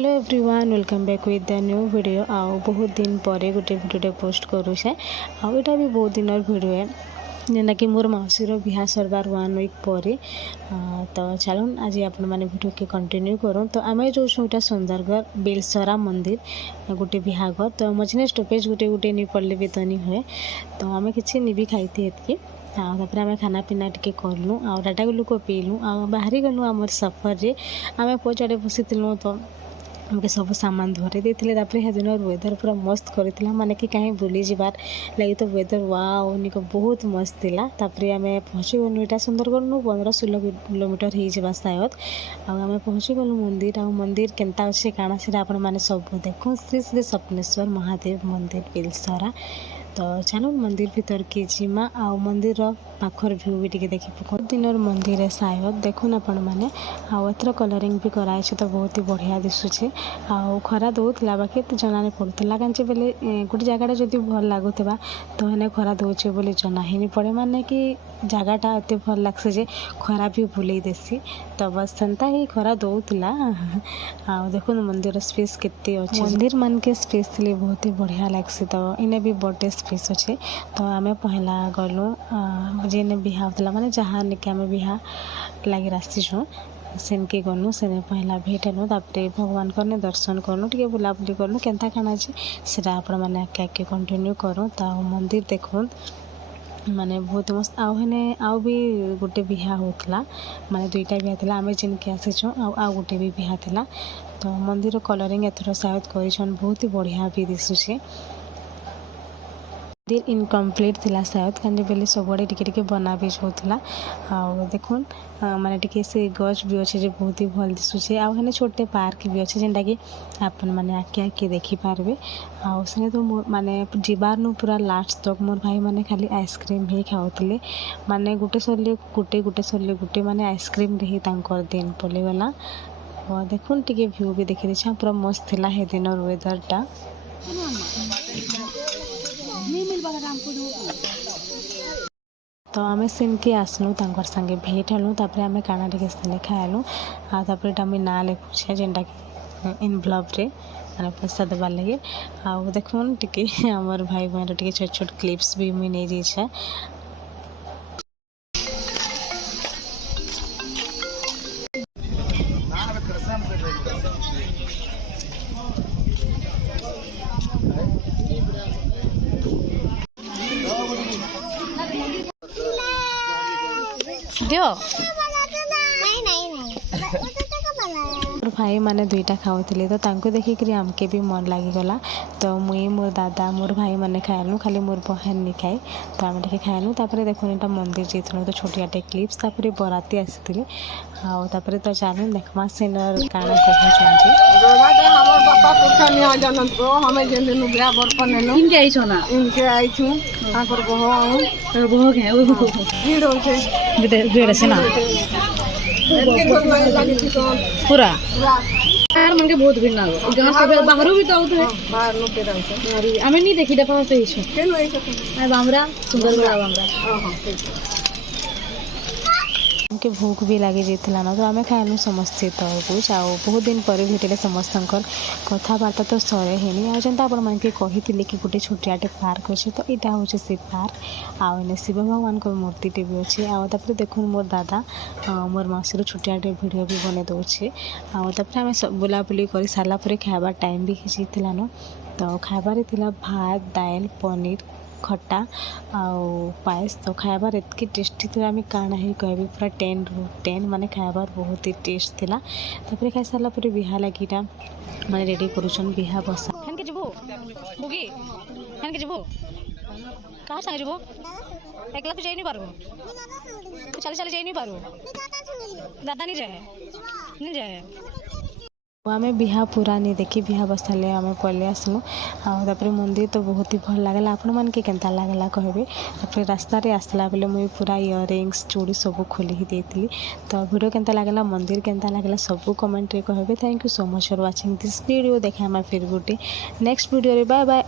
Hello everyone welcome back with the new video. आओ बहुत दिन पर गोटे वीडियो पोस्ट करूछे। आउ एटा भी बहुत दिन वीडियो है जेना कि मोर मौसीर बिहा सरबार 1 वीक पर। तो चलून आज आपण मैंने वीडियो के कंटिन्यू करूँ। तो आम जो छूटा सुंदरगढ़ बेलसरा मंदिर गोटे बिहाघर। तो मझे स्टपेज गोटे गोटे नहीं पड़े भी तो नहीं हुए। तो आम कि नहीं भी खाई थी आम खाना पीना टी कलु डाटा गलु को पीलु बाहरी गलु आम सफर आम पचारे बसीलु। तो हमके सब सामान धरे देते दिन वेदर पूरा मस्त करता माने कि कहीं बुली जाबार लगी। तो वेदर वाओ निक बहुत मस्त थिला। तापरे आम पहुँची गलु यहाँ सुंदरगढ़ 15-16 किलोमीटर हो जावा शायद। आम पहुँची गलु मंदिर मंदिर केनता अच्छे काଣା से आपण मैंने सब देखो। श्री श्री स्वप्नेश्वर महादेव मंदिर बेलसरा। तो चलो मंदिर भीतर के जीमा आ मंदिर पाखर भ्यू भी टिके देखी बहुत दिन मंदिर है शायद देखुन आपण मैंने आर कलरिंग भी कराई। तो बहुत ही बढ़िया दिशुचे खरा दौला बाकी तो जना नहीं पड़ूला कहीं बोले गोटे जगह जब भल लगुवा तो हेने खरा दौचे बोले जना ही नहीं पड़े माने कि जगहटा एत भल लगसे जे खरा भी बुले देसी। तो बस सेंता ही खरा दौला देखो मंदिर स्पेस केते अच्छे मंदिर मान के स्पेस थी बहुत ही बढ़िया लगसी। तो इन्हें भी बर्थडे स्पेस अच्छे। तो आम पहला गलु जेने बिहा होता माने जहाँ निके आम बिहा लगे रासीछुँ सेनके गलु सेने पहला भेट हेलु। तापर भगवान को दर्शन करूँ टे बुलाबुली करूँ केनता खाना अच्छे से आपण मैंने आके आके कंटिन्यू करूँ। तो मंदिर देखो माने बहुत मस्त आने आउ भी गोटे बिहा होता माने दुईटा बिहा था आम जिनके आसीचुँ आउ गोटे भी बिहा था। तो मंदिर कलरिंग एथर शायद कर बहुत ही बढ़िया भी दिशुचे। मंदिर इनकम्प्लीट थिला शायद कहीं बोले सबुआड़े टिके बना भी होता। देखुन माने टिके से गछ भी अच्छे जो बहुत ही भल दिशुचे। आने छोटे पार्क भी अच्छे जेनटा कि आपण मैंने आके आके देखिपारे। आने तो माने जीवार नु पूरा लास्ट तक मोर भाई माने खाली आइसक्रीम ही खाऊले माने गोटे सरले गोटे माने आइसक्रीम रे ही दिन पलैगला। देखुन टिके भ्यू भी देखी दीछा पूरा मस्त थिला हे दिन वेदरटा। तो आम सेनके आसलु तांकर संगे भेट हेलु तापर आम काना टिके सेने खाएलु तापर आम ना लिखुछे जेनटा कि इनवलप रे माने पैसा देवार लगे। देखुन टिके आमर भाई बहन टिके छोट छोट क्लिप्स भी मुई नहीं जाइछे। दियो भाई माने दुईटा खाऊले तो तांको देखिक आमके भी मन लगिगला। तो मुई मोर दादा मोर भाई माने खाएलु खाली मोर बहन नहीं खाए। तो आम टे खाएलु तापर देखुन एटा मंदिर जाइलु तो छोटियाटे क्लिप्स तापर बराती आसी तापर तो चलू देखमा सेनर काଣା कहउछंती हमर बापा पुरखा निया जानत को हमें जेन दिन बिया बरपन हेनु इनके आइछो ना इनके आइछु आकर बहो के भीड़ होछे भीड़ से ना पूरा यार मन के बहुत भीड़ ना गांव से बाहरो भी तो आउत है बाहर नो के रहउ छे अरे हमें नहीं देखी दफा से हिछ केन होई छे बामरा सुंदरगढ़ बामरा हां के भूख भी लगी जाता ना। तो आम खाएलु समस्ते तरबुज बहुत दिन पर भेटे समस्त कथबार्ता तो सरे है आजता आपण मन के कही कि गोटे छोटियाटे पार्क अच्छे। तो यहाँ हूँ से पार्क आने शिव भगवान को मूर्तिटे भी अच्छे। आपर देखुन मोर दादा मोर मौसीर छोटियाटे वीडियो भी बने दौचे। आम बुलाबुली कर सारापर खाइबा टाइम भी खींचीला न। तो खाइबार भात दाल पनीर खट्टा पायस। तो खाइबार एतकी टेस्टी थी आम काଣା ही कहबी पूरा 10 माने खाइबार बहुत ही टेस्ट थिला। तापर खाई सारा पर बिहा लगिटा माने रेडी करूछन बिहा बसा हन के जबो बुगी हन के जबो कहां संग जबो एकला तो जाई नहीं पारो चल चल जाई नहीं पारो दादा नहीं जाए आम बिहा पूरा नहीं देखी बिहा बसाले आम पलि आसलु। तापर मंदिर तो बहुत ही भल लगला आपण मन के केनता लगला कहबे। तापर रास्ता रे आसला बेले मुई पूरा इयरिंग्स चूड़ी सब खोली ही देती। तो वीडियो केनता लगला मंदिर केनता लगला सब कमेंट रे कहबे। Thank you so much for watching this video. देखा फिर गोटे नेक्स्ट वीडियो रे बाय बाय।